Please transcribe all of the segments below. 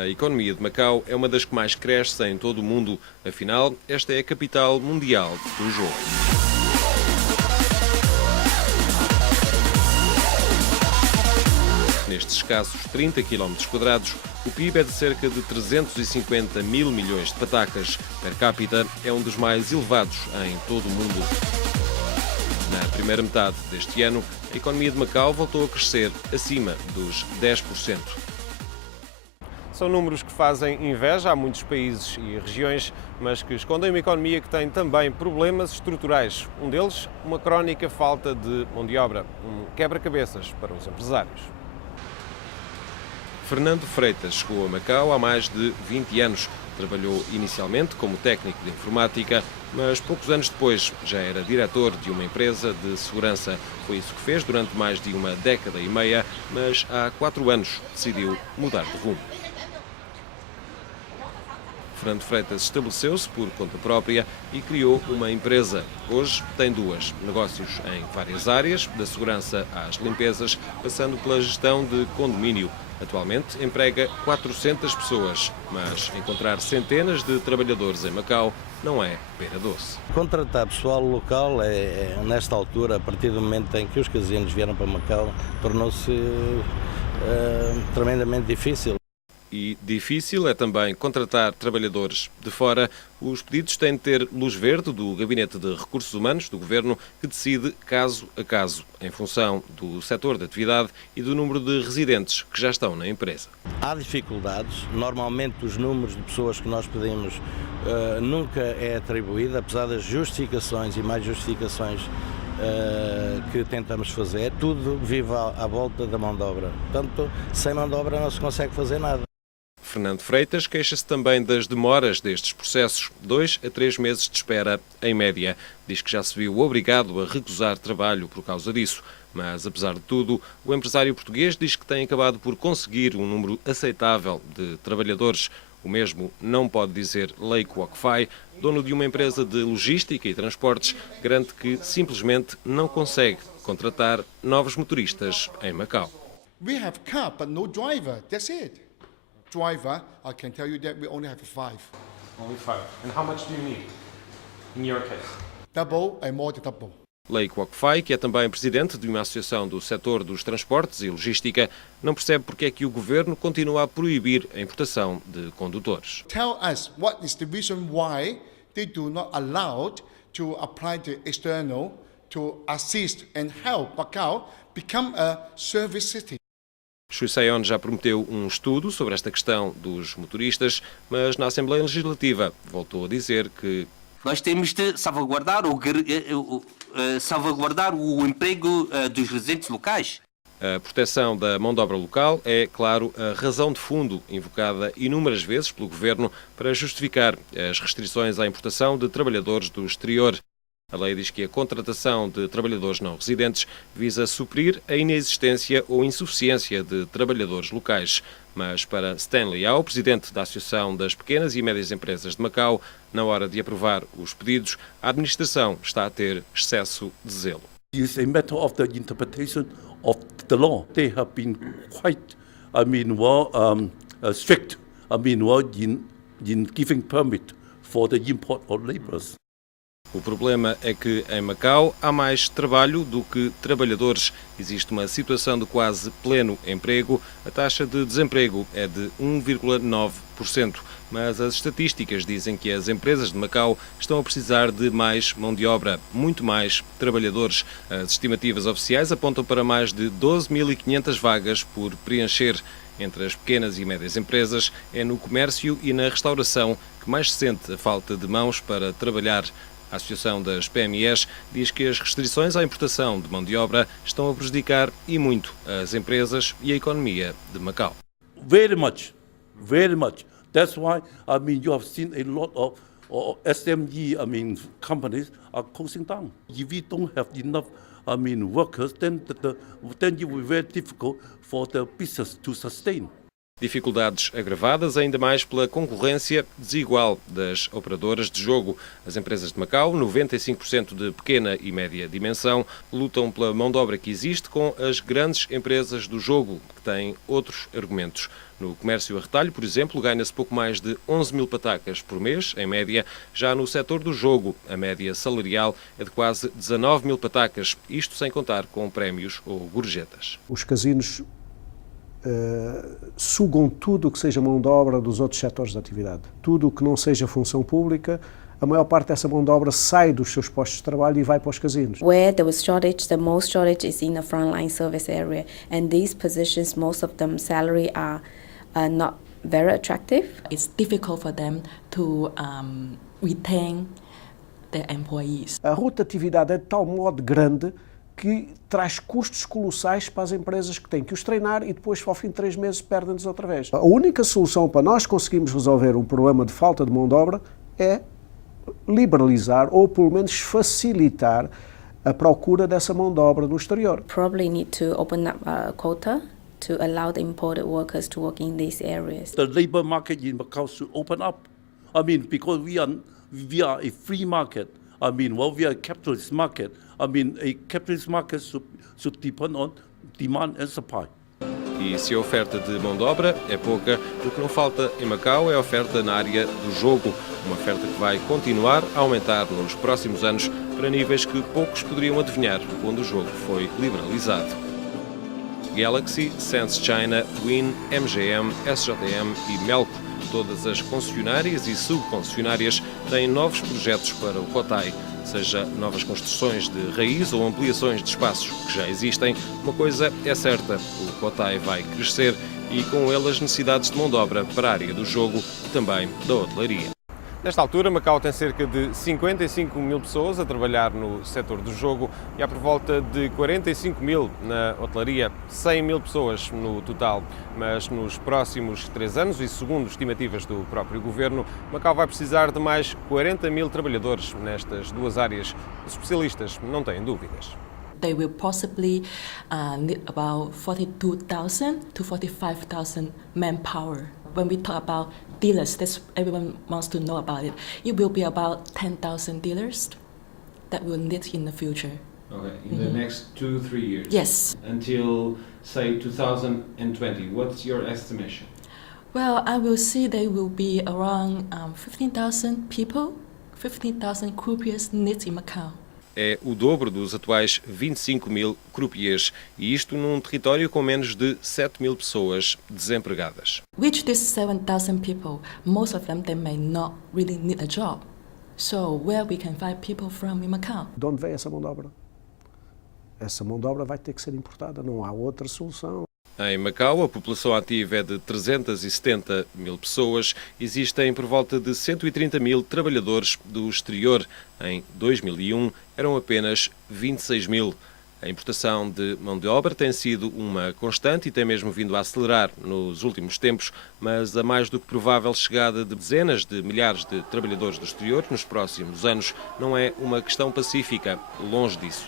A economia de Macau é uma das que mais cresce em todo o mundo. Afinal, esta é a capital mundial do jogo. Nestes escassos 30 km quadrados, o PIB é de cerca de 350 mil milhões de patacas. Per capita, é um dos mais elevados em todo o mundo. Na primeira metade deste ano, a economia de Macau voltou a crescer acima dos 10%. São números que fazem inveja a muitos países e regiões, mas que escondem uma economia que tem também problemas estruturais. Um deles, uma crónica falta de mão de obra, um quebra-cabeças para os empresários. Fernando Freitas chegou a Macau há mais de 20 anos. Trabalhou inicialmente como técnico de informática, mas poucos anos depois já era diretor de uma empresa de segurança. Foi isso que fez durante mais de uma década e meia, mas há 4 anos decidiu mudar de rumo. Fernando Freitas estabeleceu-se por conta própria e criou uma empresa. Hoje tem 2 negócios em várias áreas, da segurança às limpezas, passando pela gestão de condomínio. Atualmente emprega 400 pessoas, mas encontrar centenas de trabalhadores em Macau não é pera doce. Contratar pessoal local nesta altura, a partir do momento em que os casinos vieram para Macau, tornou-se tremendamente difícil. E difícil é também contratar trabalhadores de fora. Os pedidos têm de ter luz verde do Gabinete de Recursos Humanos do Governo, que decide caso a caso, em função do setor de atividade e do número de residentes que já estão na empresa. Há dificuldades. Normalmente os números de pessoas que nós pedimos nunca é atribuído, apesar das justificações e mais justificações que tentamos fazer. Tudo vive à volta da mão de obra. Portanto, sem mão de obra não se consegue fazer nada. Fernando Freitas queixa-se também das demoras destes processos, 2 a 3 meses de espera em média. Diz que já se viu obrigado a recusar trabalho por causa disso. Mas, apesar de tudo, o empresário português diz que tem acabado por conseguir um número aceitável de trabalhadores. O mesmo não pode dizer Lei Kwok Fai, dono de uma empresa de logística e transportes, garante que simplesmente não consegue contratar novos motoristas em Macau. We have car, but no driver. That's it. Driver, I can tell you that we only have 5. Only 5. And how much do you need, in your case? Double and more than double. Lei Kwok Fai, que é também presidente de uma associação do setor dos transportes e logística, não percebe porque é que o governo continua a proibir a importação de condutores. Tell us what is the reason why they do not allow to apply the external to assist and help Macau become a service city. Chui Sai-on já prometeu um estudo sobre esta questão dos motoristas, mas na Assembleia Legislativa voltou a dizer que nós temos de salvaguardar o emprego dos residentes locais. A proteção da mão de obra local é, claro, a razão de fundo invocada inúmeras vezes pelo Governo para justificar as restrições à importação de trabalhadores do exterior. A lei diz que a contratação de trabalhadores não residentes visa suprir a inexistência ou insuficiência de trabalhadores locais. Mas para Stanley Au, presidente da Associação das Pequenas e Médias Empresas de Macau, na hora de aprovar os pedidos, a administração está a ter excesso de zelo. It's a matter of the interpretation of the law. They have been quite, strict, in giving permit for the import of laborers. O problema é que em Macau há mais trabalho do que trabalhadores. Existe uma situação de quase pleno emprego. A taxa de desemprego é de 1,9%. Mas as estatísticas dizem que as empresas de Macau estão a precisar de mais mão de obra, muito mais trabalhadores. As estimativas oficiais apontam para mais de 12.500 vagas por preencher. Entre as pequenas e médias empresas, é no comércio e na restauração que mais se sente a falta de mãos para trabalhar. A Associação das PMEs diz que as restrições à importação de mão de obra estão a prejudicar e muito as empresas e a economia de Macau. Very much, very much. That's why, you have seen a lot of SME, companies are closing down. If we don't have enough, workers, then it will be very difficult for the business to sustain. Dificuldades agravadas ainda mais pela concorrência desigual das operadoras de jogo. As empresas de Macau, 95% de pequena e média dimensão, lutam pela mão de obra que existe com as grandes empresas do jogo, que têm outros argumentos. No comércio a retalho, por exemplo, ganha-se pouco mais de 11 mil patacas por mês, em média. Já no setor do jogo, a média salarial é de quase 19 mil patacas, isto sem contar com prémios ou gorjetas. Os casinos sugam tudo o que seja mão de obra dos outros setores de atividade. Tudo o que não seja função pública, a maior parte dessa mão de obra sai dos seus postos de trabalho e vai para os casinos. Where there was shortage, the most shortage is in the frontline service area, and these positions, most of them salary are not very attractive. It's difficult for them to retain their employees. A rotatividade é de tal modo grande que traz custos colossais para as empresas que têm que os treinar e depois, ao fim de 3 meses, perdem-nos outra vez. A única solução para nós conseguirmos resolver um problema de falta de mão de obra é liberalizar ou, pelo menos, facilitar a procura dessa mão de obra no exterior. Probably need to open up a quota to allow the imported workers to work in these areas. The labor market in Macau should open up. I mean, because we are a free market. I mean, well, we are a capitalist market. I mean, a capitalist market should depend on demand and supply. E se a oferta de mão de obra é pouca, o que não falta em Macau é a oferta na área do jogo. Uma oferta que vai continuar a aumentar nos próximos anos para níveis que poucos poderiam adivinhar quando o jogo foi liberalizado. Galaxy, Sense China, Wynn, MGM, SJM e Melco, todas as concessionárias e subconcessionárias, têm novos projetos para o Cotai. Seja novas construções de raiz ou ampliações de espaços que já existem, uma coisa é certa, o Cotai vai crescer e com ele as necessidades de mão de obra para a área do jogo e também da hotelaria. Nesta altura, Macau tem cerca de 55 mil pessoas a trabalhar no setor do jogo e há por volta de 45 mil na hotelaria, 100 mil pessoas no total. Mas nos próximos 3 anos, e segundo estimativas do próprio governo, Macau vai precisar de mais 40 mil trabalhadores nestas duas áreas. Os especialistas não têm dúvidas. They will possibly need about 42,000 to 45,000 manpower. When we talk about dealers, that's everyone wants to know about it. It will be about 10,000 dealers that we'll need in the future. Okay, in the next 2-3 years? Yes. Until, say, 2020, what's your estimation? Well, I will see there will be around 15,000 people, 15,000 croupiers needed in Macau. É o dobro dos atuais 25 mil croupiers, e isto num território com menos de 7 mil pessoas desempregadas. Which these 7,000 people, most of them, they may not really need a job. So where we can find people from in Macau? De onde vem essa mão de obra? Essa mão de obra vai ter que ser importada, não há outra solução. Em Macau, a população ativa é de 370 mil pessoas. Existem por volta de 130 mil trabalhadores do exterior. Em 2001, eram apenas 26 mil. A importação de mão de obra tem sido uma constante e tem mesmo vindo a acelerar nos últimos tempos, mas a mais do que provável chegada de dezenas de milhares de trabalhadores do exterior nos próximos anos não é uma questão pacífica, longe disso.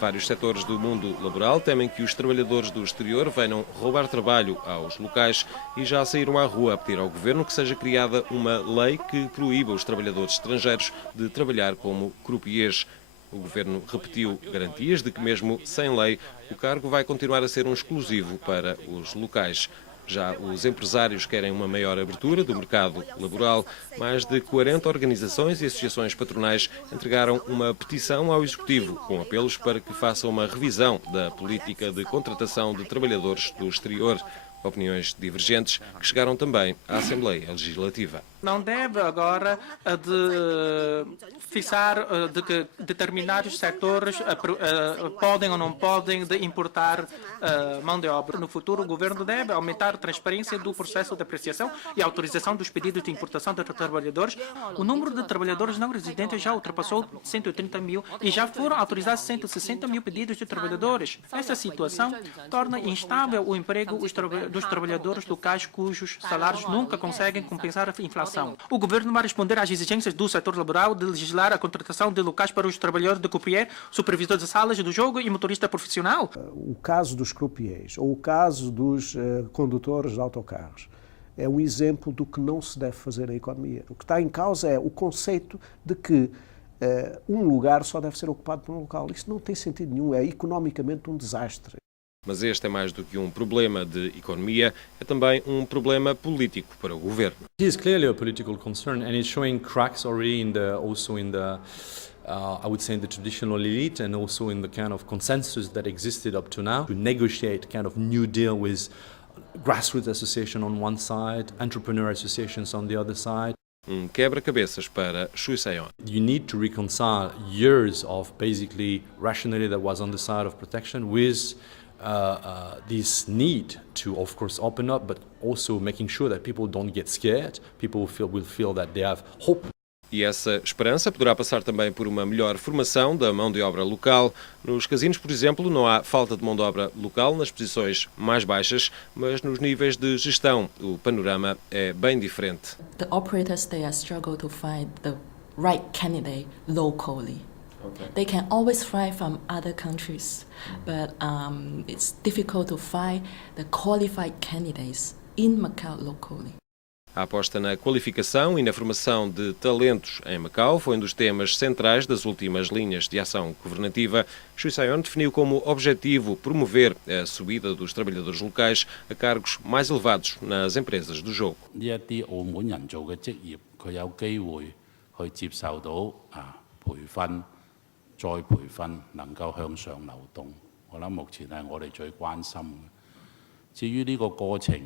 Vários setores do mundo laboral temem que os trabalhadores do exterior venham roubar trabalho aos locais e já saíram à rua a pedir ao governo que seja criada uma lei que proíba os trabalhadores estrangeiros de trabalhar como croupiers. O governo repetiu garantias de que, mesmo sem lei, o cargo vai continuar a ser um exclusivo para os locais. Já os empresários querem uma maior abertura do mercado laboral. Mais de 40 organizações e associações patronais entregaram uma petição ao Executivo com apelos para que faça uma revisão da política de contratação de trabalhadores do exterior. Opiniões divergentes que chegaram também à Assembleia Legislativa. Não deve agora de fixar de que determinados setores podem ou não podem de importar mão de obra. No futuro, o governo deve aumentar a transparência do processo de apreciação e autorização dos pedidos de importação de trabalhadores. O número de trabalhadores não residentes já ultrapassou 130 mil e já foram autorizados 160 mil pedidos de trabalhadores. Essa situação torna instável o emprego dos trabalhadores locais cujos salários nunca conseguem compensar a inflação formação. O governo vai responder às exigências do setor laboral de legislar a contratação de locais para os trabalhadores de croupier, supervisores de salas do jogo e motorista profissional. O caso dos croupiers ou o caso dos condutores de autocarros é um exemplo do que não se deve fazer na economia. O que está em causa é o conceito de que um lugar só deve ser ocupado por um local. Isto não tem sentido nenhum, é economicamente um desastre. Mas este é mais do que um problema de economia, é também um problema político para o governo. It is clearly a political concern, and it's showing cracks already also in the I would say in the traditional elite, and also in the kind of consensus that existed up to now to negotiate kind of new deal with grassroots association on one side, entrepreneur associations on the other side. Quebra-cabeças para Chui Sai-on. You need to reconcile years of basically rationality that was on the side of protection with this need to, of course, open up, but also making sure that people don't get scared. People will feel that they have hope. E essa esperança poderá passar também por uma melhor formação da mão de obra local. Nos casinos, por exemplo, não há falta de mão de obra local nas posições mais baixas, mas nos níveis de gestão o panorama é bem diferente. The operators they struggle to find the right candidate locally. Okay. They can always fly from other countries, but it's difficult to find the qualified candidates in Macau locally. A aposta na qualificação e na formação de talentos em Macau foi um dos temas centrais das últimas linhas de ação governativa. Chui Sai-on definiu como objetivo promover a subida dos trabalhadores locais a cargos mais elevados nas empresas do jogo. 呢一啲澳門人做嘅職業，佢有機會去接受到培訓、再培訓，能夠向上流動。我諗目前係我哋最關心嘅。至於呢個過程，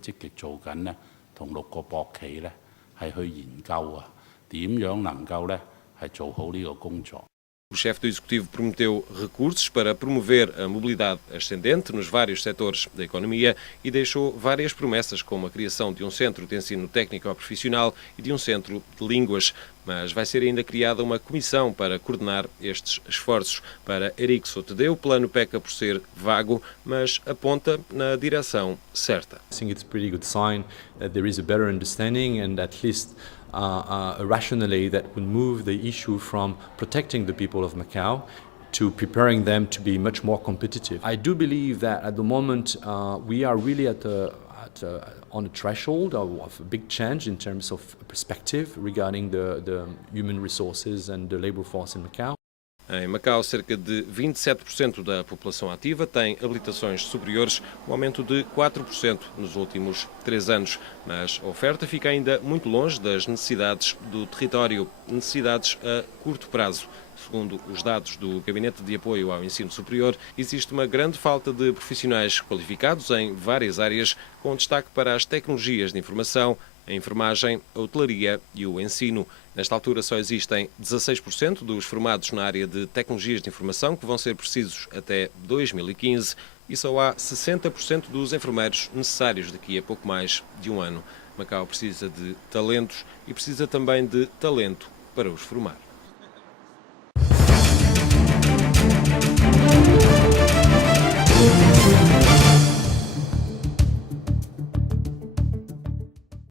積極做緊呢。同6個博企咧係去研究點樣能夠咧係做好呢個工作。O chefe do Executivo prometeu recursos para promover a mobilidade ascendente nos vários setores da economia e deixou várias promessas, como a criação de um centro de ensino técnico profissional e de um centro de línguas. Mas vai ser ainda criada uma comissão para coordenar estes esforços. Para Eric Sotedeu, o plano peca por ser vago, mas aponta na direção certa. I think it's a pretty good sign that there is a better understanding and at least a rationality that would move the issue from protecting the people of Macau to preparing them to be much more competitive. I do believe that at the moment we are really on a threshold of a big change in terms of perspective regarding the human resources and the labor force in Macau. Em Macau, cerca de 27% da população ativa tem habilitações superiores, um aumento de 4% nos últimos 3 anos. Mas a oferta fica ainda muito longe das necessidades do território, necessidades a curto prazo. Segundo os dados do Gabinete de Apoio ao Ensino Superior, existe uma grande falta de profissionais qualificados em várias áreas, com destaque para as tecnologias de informação, a enfermagem, a hotelaria e o ensino. Nesta altura só existem 16% dos formados na área de tecnologias de informação que vão ser precisos até 2015 e só há 60% dos enfermeiros necessários daqui a pouco mais de um ano. Macau precisa de talentos e precisa também de talento para os formar.